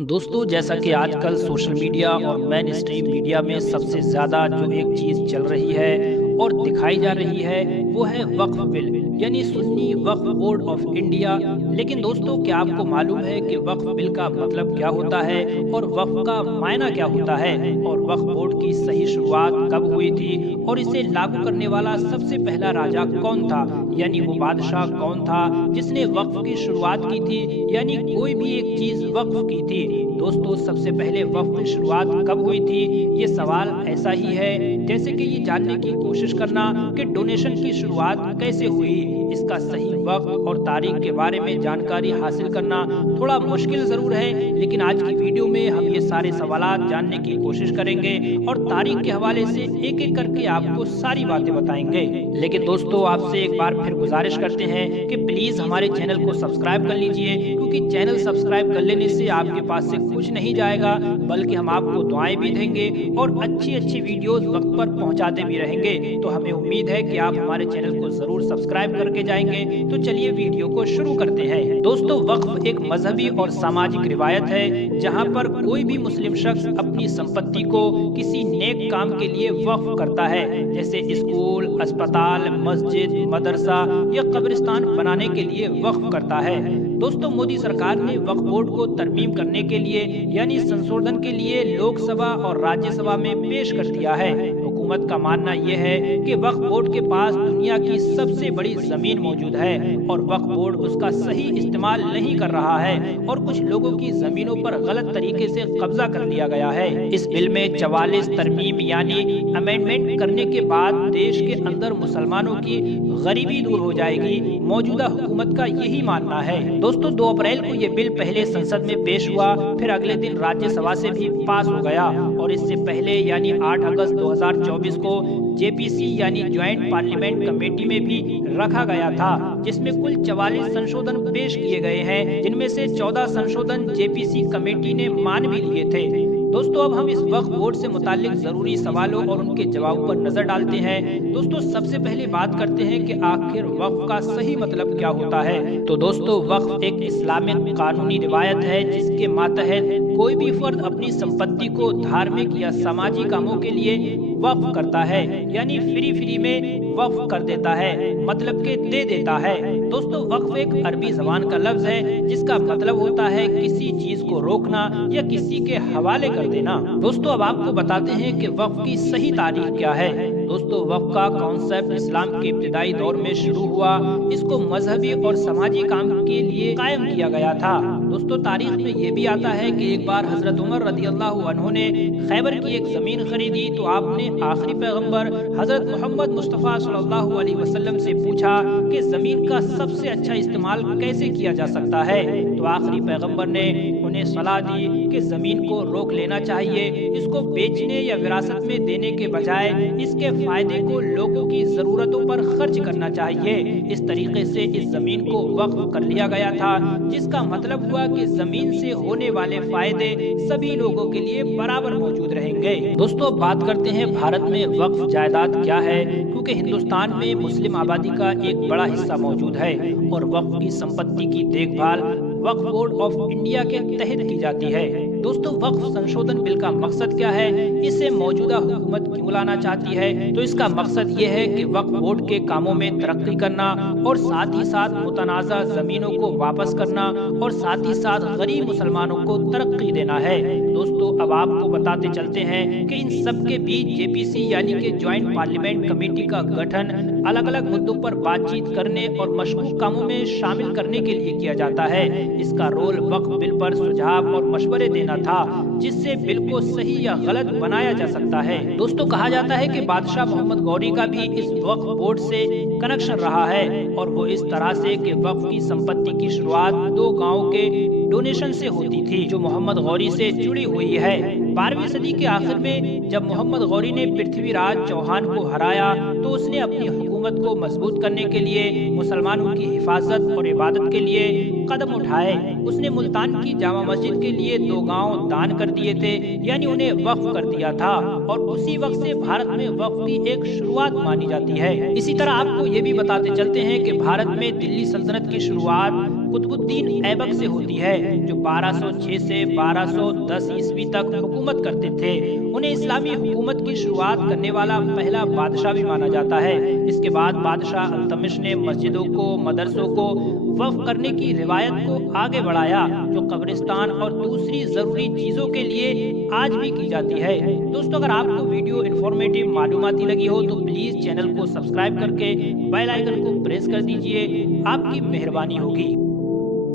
दोस्तों, जैसा कि आजकल सोशल मीडिया और मेन स्ट्रीम मीडिया में सबसे ज़्यादा जो एक चीज़ चल रही है और दिखाई जा रही है वो है वक्फ बिल यानी सुन्नी वक्फ बोर्ड ऑफ इंडिया। लेकिन दोस्तों, क्या आपको मालूम है कि वक्फ बिल का मतलब क्या होता है और वक्फ का मायना क्या होता है और वक्फ बोर्ड की सही शुरुआत कब हुई थी और इसे लागू करने वाला सबसे पहला राजा कौन था, यानी वो बादशाह कौन था जिसने वक्फ की शुरुआत की थी, यानी कोई भी एक चीज वक्फ की थी। दोस्तों, सबसे पहले वक्फ की शुरुआत कब हुई थी, ये सवाल ऐसा ही है जैसे कि ये जानने की कोशिश करना कि डोनेशन की शुरुआत कैसे हुई। इसका सही वक्त और तारीख के बारे में जानकारी हासिल करना थोड़ा मुश्किल जरूर है, लेकिन आज की वीडियो में हम ये सारे सवालात जानने की कोशिश करेंगे और तारीख के हवाले से एक एक करके आपको सारी बातें बताएंगे। लेकिन दोस्तों, आपसे एक बार फिर गुजारिश करते हैं कि प्लीज हमारे चैनल को सब्सक्राइब कर लीजिए, क्योंकि चैनल सब्सक्राइब कर लेने से आपके पास से कुछ नहीं जाएगा, बल्कि हम आपको दुआएं भी देंगे और अच्छी अच्छी वीडियोस वक्त पर पहुंचाते भी रहेंगे। तो हमें उम्मीद है कि आप हमारे चैनल को जरूर सब्सक्राइब करके जाएंगे। तो चलिए वीडियो को शुरू करते हैं। दोस्तों, वक्फ एक मजहबी और सामाजिक रिवायत है जहां पर कोई भी मुस्लिम शख्स अपनी संपत्ति को किसी नेक काम के लिए वक्फ करता है, जैसे स्कूल, अस्पताल, मस्जिद, मदरसा या कब्रिस्तान बनाने के लिए वक्फ करता है। दोस्तों, मोदी सरकार ने वक्फ बोर्ड को तरमीम करने के लिए यानी संशोधन के लिए लोकसभा और राज्यसभा में पेश कर दिया है। हुकूमत का मानना यह है कि वक्फ बोर्ड के पास दुनिया की सबसे बड़ी जमीन मौजूद है और वक्फ बोर्ड उसका सही इस्तेमाल नहीं कर रहा है और कुछ लोगों की जमीनों पर गलत तरीके से कब्जा कर लिया गया है। इस बिल में 44 तरमीम यानी अमेंडमेंट करने के बाद देश के अंदर मुसलमानों की गरीबी दूर हो जाएगी। मौजूदा हुकूमत का यही मानना है। दोस्तों, 2 अप्रैल को ये बिल पहले संसद में पेश हुआ, फिर अगले दिन राज्यसभा से भी पास हो गया और इससे पहले यानी 8 अगस्त 2024 को जेपीसी यानी ज्वाइंट पार्लियामेंट कमेटी में भी रखा गया था, जिसमें कुल 44 संशोधन पेश किए गए हैं, जिनमें से 14 संशोधन जेपीसी कमेटी ने मान भी लिए थे। दोस्तों, अब हम इस वक्फ बोर्ड से मुतालिक जरूरी सवालों और उनके जवाबों पर नजर डालते हैं। दोस्तों, सबसे पहले बात करते हैं कि आखिर वक्फ का सही मतलब क्या होता है। तो दोस्तों, वक्फ एक इस्लामिक कानूनी रिवायत है जिसके मातहत कोई भी फर्द अपनी संपत्ति को धार्मिक या समाजी कामों के लिए वक्फ करता है, यानी फ्री में वक्फ कर देता है, मतलब के दे देता है। दोस्तों, वक्फ एक अरबी जबान का लफ्ज है जिसका मतलब होता है किसी चीज को रोकना या किसी के हवाले कर देना। दोस्तों, अब आपको बताते हैं कि वक्फ की सही तारीख क्या है। दोस्तों, वक्फ का कॉन्सेप्ट इस्लाम के इब्तिदाई दौर में शुरू हुआ। इसको मजहबी और समाजी काम के लिए कायम किया गया था। दोस्तों, तारीख में ये भी आता है कि एक बार हजरत उमर रदियल्लाहु अन्हु ने खैबर की एक जमीन खरीदी, तो आपने आखिरी पैगंबर हजरत मोहम्मद मुस्तफ़ा सल्लल्लाहु अलैहि वसल्लम से पूछा कि जमीन का सबसे अच्छा इस्तेमाल कैसे किया जा सकता है। तो आखिरी पैगंबर ने उन्हें सलाह दी कि जमीन को रोक लेना चाहिए, इसको बेचने या विरासत में देने के बजाय इसके फायदे को लोगों की जरूरतों पर खर्च करना चाहिए। इस तरीके से इस जमीन को वक्फ कर लिया गया था, जिसका मतलब हुआ कि जमीन से होने वाले फायदे सभी लोगों के लिए बराबर मौजूद रहेंगे। दोस्तों, बात करते हैं भारत में वक्फ जायदाद क्या है, क्योंकि हिंदुस्तान में मुस्लिम आबादी का एक बड़ा हिस्सा मौजूद है और वक्फ की संपत्ति की देखभाल वक्फ बोर्ड ऑफ इंडिया के तहत की जाती है। दोस्तों, वक्फ संशोधन बिल का मकसद क्या है, इसे मौजूदा हुकूमत क्यों लाना चाहती है। तो इसका मकसद ये है कि वक्फ बोर्ड के कामों में तरक्की करना और साथ ही साथ मुतनाज़ा जमीनों को वापस करना और साथ ही साथ गरीब मुसलमानों को तरक्की देना है। दोस्तों, अब आपको बताते चलते हैं कि इन सब के बीच जेपीसी यानी कि ज्वाइंट पार्लियामेंट कमेटी का गठन अलग अलग मुद्दों पर बातचीत करने और मशकूक कामों में शामिल करने के लिए किया जाता है। इसका रोल वक्फ बिल पर सुझाव और मशवरे देना था, जिससे बिल को सही या गलत बनाया जा सकता है। दोस्तों, कहा जाता है कि बादशाह मोहम्मद गौरी का भी इस वक्फ बोर्ड से कनेक्शन रहा है और वो इस तरह से कि वक्फ की संपत्ति की शुरुआत 2 गाँव के डोनेशन से होती थी, जो मोहम्मद गौरी से जुड़ी हुई है। 12वीं सदी के आखिर में जब मोहम्मद गौरी ने पृथ्वीराज चौहान को हराया, तो उसने अपनी हुकूमत को मजबूत करने के लिए मुसलमानों की हिफाजत और इबादत के लिए कदम उठाए। उसने मुल्तान की जामा मस्जिद के लिए 2 गांव दान कर दिए थे, यानी उन्हें वक्फ कर दिया था और उसी वक्त से भारत में वक्फ की एक शुरुआत मानी जाती है। इसी तरह आपको ये भी बताते चलते हैं कि भारत में दिल्ली सल्तनत की शुरुआत कुतुबुद्दीन ऐबक से होती है, जो 1206 से 1210 ईस्वी तक हुकूमत करते थे। उन्हें इस्लामी हुकूमत की शुरुआत करने वाला पहला बादशाह भी माना जाता है। इसके बाद बादशाह अल्तमिश ने मस्जिदों को, मदरसों को वक्फ करने की रिवायत को आगे बढ़ाया, जो कब्रिस्तान और दूसरी ज़रूरी चीज़ों के लिए आज भी की जाती है। दोस्तों, अगर आपको वीडियो इन्फॉर्मेटिव मालूमाती लगी हो तो प्लीज़ चैनल को सब्सक्राइब करके बेल आइकन को प्रेस कर दीजिए। आपकी मेहरबानी होगी।